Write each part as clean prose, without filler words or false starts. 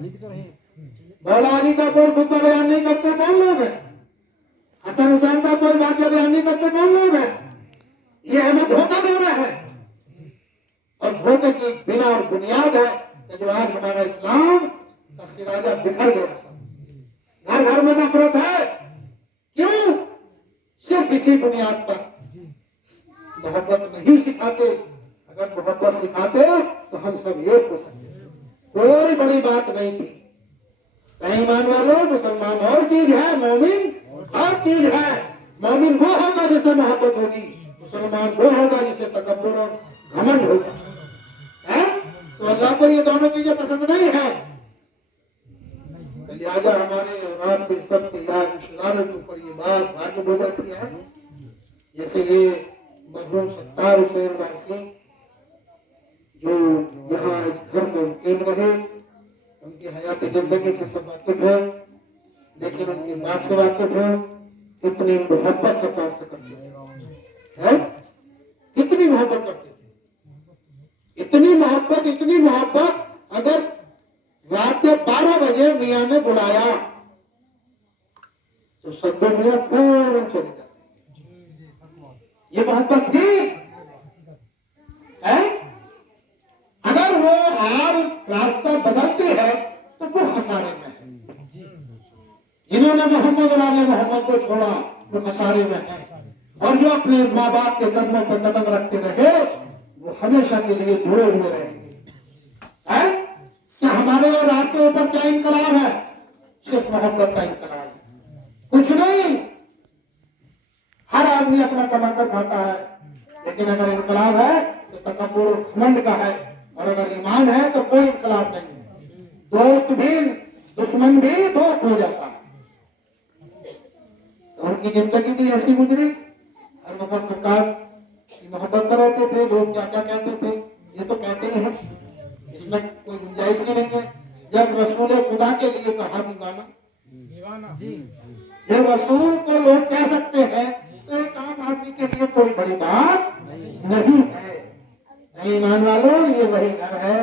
मौला अली का कोई खुतबा बयान नहीं करते कौन लोग हैं? हसन हुसैन का कोई वाक्य बयान नहीं करते कौन लोग हैं? ये हमें धोखा दे रहा है और धोखे की बिना और बुनियाद है कि जो आज हमारा इस्लाम का सिराजा बिखर गया। घर घर में नफरत है। क्यों? सिर्फ इसी बुनियाद पर मोहब्बत नहीं सिखाते। अगर मोहब्बत सिखाते तो हम सब एक हो सकते। कोई बड़ी बात नहीं थी। नहीं ईमान वालों, मुसलमान और चीज है, मोमिन और चीज है। मोमिन वो होगा जिसे मोहब्बत होगी, मुसलमान वो होगा जिसे तकब्बुर और घमंड होगा। है? तो अल्लाह को ये दोनों चीजें पसंद नहीं है। तो लिहाजा हमारे और आपके सबके याद रिश्तेदारों के ऊपर ये बात वाजिब हो जाती है। जैसे ये मरहूम सत्तार हुसैन वारसी जो यहाँ इस घर में मुकीम रहे, उनकी हयात जिंदगी से सब वाकिफ है, लेकिन उनकी बात से वाकिफ है। कितनी मोहब्बत सरकार से करते हैं, कितनी मोहब्बत करते थे। इतनी मोहब्बत अगर रात के 12 बजे मियाँ ने बुलाया तो सद्दो मियाँ फौरन चले जाते। ये मोहब्बत थी। अगर वो आज रास्ता बदलती है तो वो खसारे में है। जिन्होंने मोहम्मद और आले मोहम्मद को छोड़ा वो खसारे में है। और जो अपने माँ बाप के कदमों पर कदम रखते रहे वो हमेशा के लिए जुड़े हुए रहेंगे। कि हमारे और आपके ऊपर क्या इनकलाब है? सिर्फ मोहब्बत का इनकलाब है, कुछ नहीं। हर आदमी अपना कमाकर खाता है, लेकिन अगर इनकलाब है तो तकब्बुर और घमंड का है। और अगर ईमान है तो कोई इनकलाब नहीं है। दोस्त भी दुश्मन भी दोस्त हो जाता है। तो उनकी जिंदगी भी ऐसी गुजरी। हर वक्त सरकार की मोहब्बत कर रहते थे। लोग क्या क्या कहते थे ये तो कहते ही हैं, इसमें कोई गुंजाइश ही नहीं है। जब रसूल खुदा के लिए कहा दीवाना, जब रसूल को लोग कह सकते हैं तो एक आम आदमी के लिए कोई बड़ी बात नहीं है। ईमान वालों, ये वही घर है,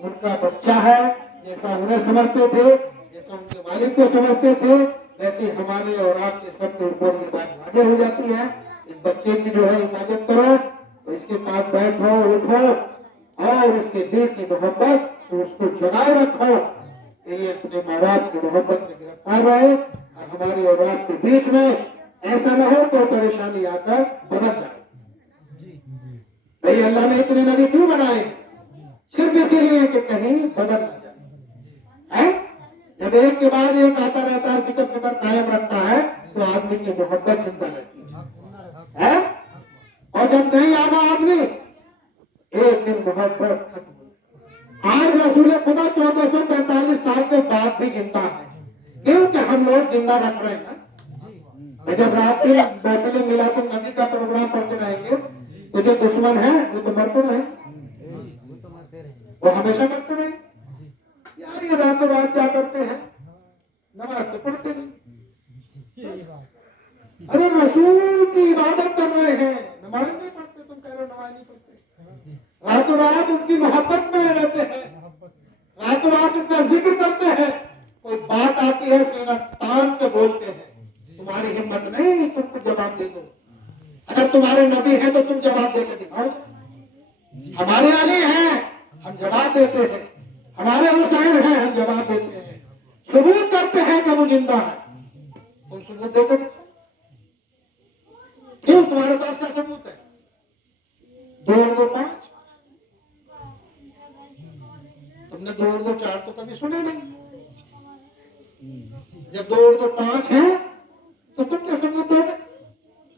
उनका बच्चा है। जैसा उन्हें समझते थे, जैसा उनके वालिद को समझते थे, वैसे हमारे और आपके सबके ऊपर ये बात वाज़ेह हो जाती है। इस बच्चे की जो है हिफाजत करो, तो इसके पास बैठो उठो और इसके दिल की मोहब्बत तो उसको जगाए रखो कि ये अपने माँ बाप की मोहब्बत में गिरफ्तार रहे। और हमारे और आपके बीच में ऐसा न हो कोई परेशानी आकर बदल जाए। भाई अल्लाह ने इतने नबी क्यों बनाए? सिर्फ इसीलिए कि कहीं बदल न जाए। जब एक के बाद एक आता रहता है, जिक्र फिक्र कायम रखता है तो आदमी की मोहब्बत जिंदा रहती है। और जब नहीं आना आदमी, एक दिन मोहब्बत खत्म। आज रसूल खुदा 1445 साल के बाद भी जिंदा है, क्योंकि हम लोग जिंदा रख रहे हैं। जब रात में महफिल मिलादुन नबी का प्रोग्राम पढ़ते रहेंगे तो जो दुश्मन है वो तो मरते रहे, वो हमेशा मरते रहे। यार ये रातों रात क्या करते हैं? नमाज तो पढ़ते नहीं। अरे रसूल की इबादत कर रहे हैं, नमाज नहीं पढ़ते। तुम कह रहे हो नमाज नहीं पढ़ते। रातों रात उनकी मोहब्बत में रहते हैं, रातों रात उनका जिक्र करते हैं। कोई बात आती है सीना तान के बोलते हैं। तुम्हारी हिम्मत नहीं, तुमको जवाब दे दो। अगर तुम्हारे नबी है तो तुम जवाब देकर दिखाओ। हमारे आने हैं, हम जवाब देते हैं। हमारे हुसैन हैं, हम जवाब देते हैं। सबूत करते हैं कि वो जिंदा है। तुम सबूत देते दिखाओ। क्यों? तुम्हारे पास क्या सबूत है? 2 और 2 5। तुमने 2 और 2 4 तो कभी सुने नहीं। जब 2 और 2 5 है तो तुम क्या सबूत दोगे?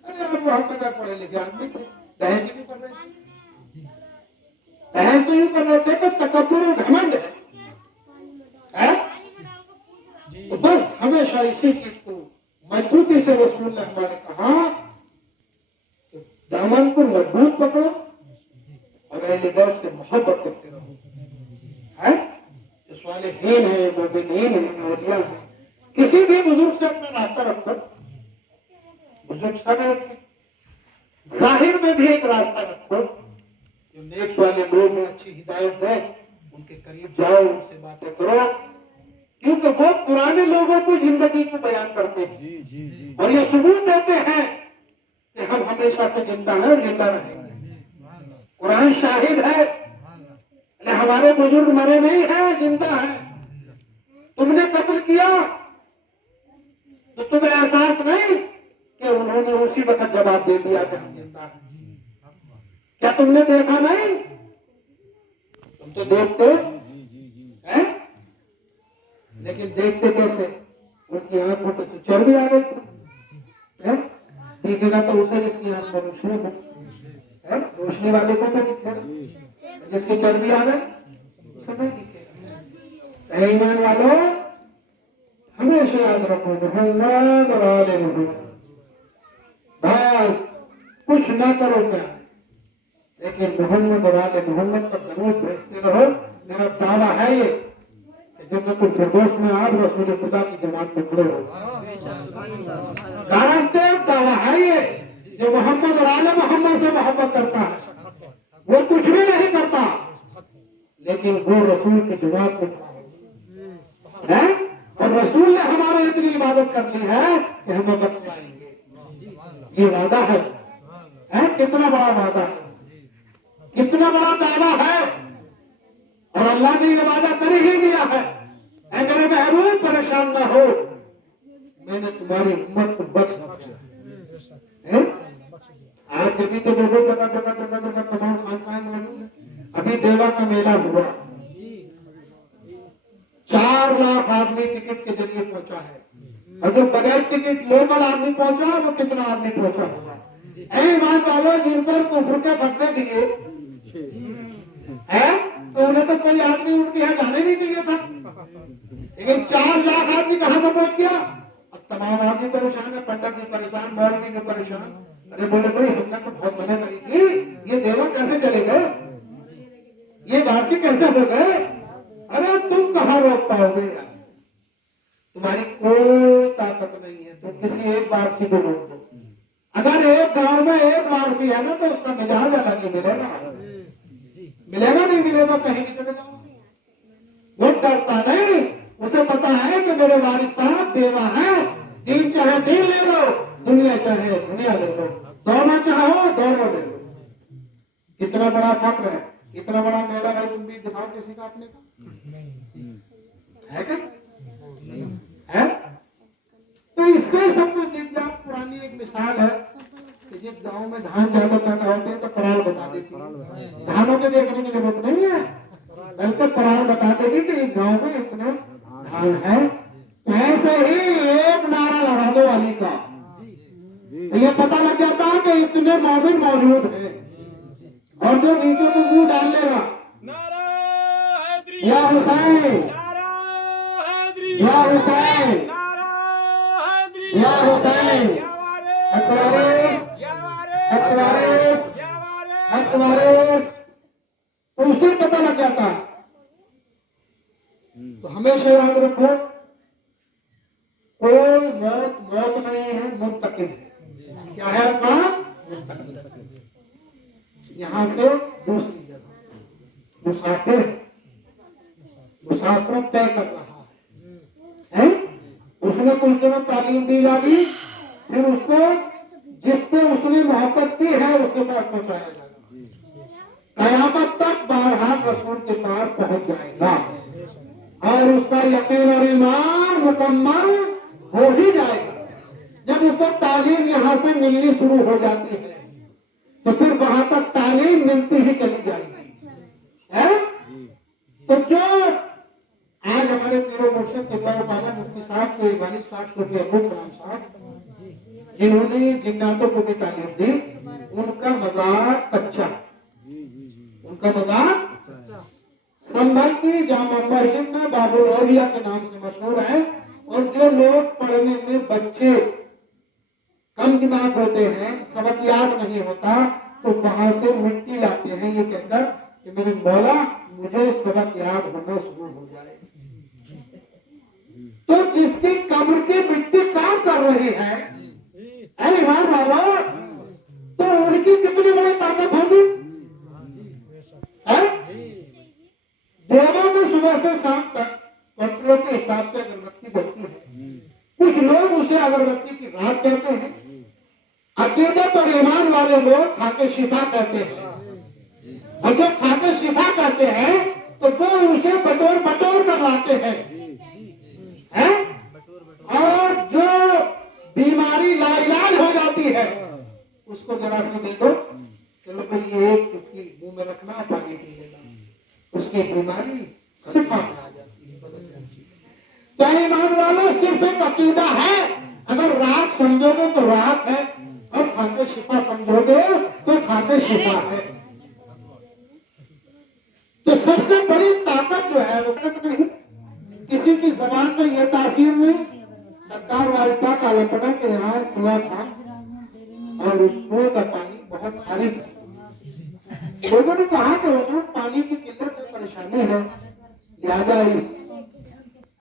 अरे आप वहां पर पढ़े लिखे आदमी थे, बहस ही नहीं कर रहे थे। बहस तो यूं कर रहे थे कि तकब्बुर और घमंड है। तो बस हमेशा इसी चीज को मजबूती से रसूल ने हमारे कहा, दामन को मजबूत पकड़ो और अहले बैत से मोहब्बत करते रहो। जो सालिहीन है, मोमिनीन है, औलिया है, किसी भी बुजुर्ग से अपना रास्ता रखो। बुजुर्ग समय जाहिर में भी एक रास्ता रखो। जो नेक वाले लोग हैं, अच्छी हिदायत दें, उनके करीब जाओ, उनसे बातें करो। पुराने लोगों को जिंदगी को बयान करते हैं और ये सबूत देते हैं कि हम हमेशा से जिंदा हैं और जिंदा रहेंगे। कुरान शाहिद है, हमारे बुजुर्ग मरे नहीं हैं, जिंदा हैं। तुमने कत्ल किया तो तुम्हें एहसास नहीं कि उन्होंने उसी वक्त जवाब दे दिया कि हम जिंदा हैं? क्या तुमने देखा नहीं? तुम तो देखते हैं, लेकिन देखते कैसे? उनकी आंखों पे तो चर्बी आ गई थी। दिखेगा तो उसे जिसकी आंख में रोशनी हो, रोशनी वाले को तो दिखेगा, जिसकी चर्बी आ गई उसे नहीं दिखेगा। ईमान वालों, हमेशा याद रखो मोहम्मद और आले मोहम्मद, बस कुछ ना करो क्या, लेकिन मोहम्मद और आले मोहम्मद पर जरूर भेजते रहो। मेरा दावा है ये, जब तुम फिरदौस में आप रसूल खुदा की जमात में खड़े हो, गारंटेड दावा है ये। जो मोहम्मद और आले मोहम्मद से मोहब्बत करता है वो कुछ भी नहीं करता, लेकिन वो रसूल की जमात में खड़ा है और रसूल ने हमारे इतनी इबादत कर ली है कि हमें बख्श पाएंगे। ये वादा है, कितना बड़ा वादा है, कितना बड़ा दावा है। और अल्लाह ने ये वादा कर ही दिया है, मेरे महबूब परेशान ना हो, मैंने तुम्हारी उम्मत को बख्श दिया। आज अभी तो देखो जगह जगह जगह जगह तमाम खानपान मौजूद है। अभी देवा का मेला हुआ, 4 लाख आदमी टिकट के जरिए पहुंचा है, और जो बगैर टिकट लोकल आदमी पहुंचा वो कितना आदमी पहुंचा होगा? ईमान वालों, जिन पर कुफ्र के फतवे दिए तो उन्हें तो कोई आदमी उनके यहाँ जाने नहीं चाहिए था, लेकिन 4 लाख आदमी कहां से पहुंच गया? अब तमाम आदमी परेशान है, पंडित भी परेशान, मौलवी भी परेशान। अरे बोले भाई हमने तो बहुत मना करी थी, ये देवा कैसे चले गए, ये वार्षिक कैसे हो गए? अरे तुम कहां रोक पाओगे यार, तुम्हारी कोई ताकत नहीं है। तुम किसी एक वार्षिक को रोक दो, अगर एक गांव में एक वार्षिक है ना तो उसका मिजाज अलग ही मिलेगा, मिलेगा नहीं मिलेगा, कहीं भी चले जाओ। वो डरता नहीं, उसे पता है कि मेरे वारिस पाक देवा है, दीन चाहे दीन ले लो, दुनिया चाहे दुनिया ले लो, दोनों चाहो दोनों ले लो। कितना बड़ा फक्र है, इतना बड़ा मेला भाई, तुम भी दिखाओ किसी का अपने का है क्या? है? तो इससे सब कुछ दिख जाओ। पुरानी एक मिसाल है कि जिस गांव में धान ज्यादा पैदा होते हैं तो पराल बता देती है, धानों के देखने की जरूरत नहीं है, बल्कि पराल बता देगी कि इस गांव में इतना धान है। ऐसे ही एक नारा लगा दो अली का, तो ये पता लग जाता है कि इतने मौमिन मौजूद है। और जो नीचे को मुंह डाल लेगा, या हुसैन या हुसैन या हुसैन, तो उसे पता लग जाता है। तो हमेशा याद रखो, कोई मौत नहीं है, मुंतकिल है। क्या है आपका? यहां से दूसरी जगह मुसाफिर, मुसाफिर तय कर रहा है, उसने कुछ दिनों तालीम दी जाएगी, फिर उसको जिससे उसने मोहब्बत की है उसके पास पहुंचाया जाएगा। कयामत तक बहरहाल रसूल के पास पहुंच जाएगा और उसका यकीन और ईमान मुकम्मल हो ही जाएगा। जब उसको तालीम यहाँ से मिलनी शुरू हो जाती है तो फिर वहां तक तालीम मिलती ही चली जाएगी, है? तो जो आज हमारे पीरो मुर्शिद किबला मुफ्ती साहब के वालिद साहब सूफी अबू फराम साहब, जिन्होंने जिन्नातों को भी तालीम दी, उनका मज़ार कच्चा है, उनका मज़ार संभल की जामा मस्जिद में बाबुल औलिया के नाम से मशहूर है। और जो लोग पढ़ने में बच्चे कम दिमाग होते हैं, सबक याद नहीं होता, तो वहां से मिट्टी लाते हैं ये कहकर कि मेरे मौला मुझे सबक याद होना शुरू हो जाए। तो जिसकी कब्र की मिट्टी काम कर रही है, ईमान वालों, तो उनकी कितनी बड़ी ताकत होगी? देवों में सुबह से शाम तक कंट्रोल के के हिसाब से अगरबत्ती बनती है। कुछ लोग उसे अगरबत्ती की राख कहते हैं। अकीदत और ईमान वाले लोग खाके शिफा कहते हैं, और जो खाके शिफा कहते हैं तो वो उसे बटोर बटोर कर लाते हैं, और जो बीमारी लाइलाज हो जाती है उसको जरा सी दे दो, चलो भाई ये एक चुटकी मुंह में रखना, पानी पी लेना, उसकी बीमारी शिफा में आ जाती है, बदल जाती है। तो ईमान वालों, सिर्फ एक अकीदा है, अगर रात समझोगे तो रात है, और खाते शिफा समझोगे तो खाते शिफा है। तो सबसे बड़ी ताकत जो है वो नहीं, किसी की जबान में ये तासीर नहीं। सरकार वारिता का लपटा के यहाँ कुआं था और उस कुएं का पानी बहुत खारी था। लोगों ने कहा कि हुजूर पानी की किल्लत है, परेशानी है, लिहाजा इस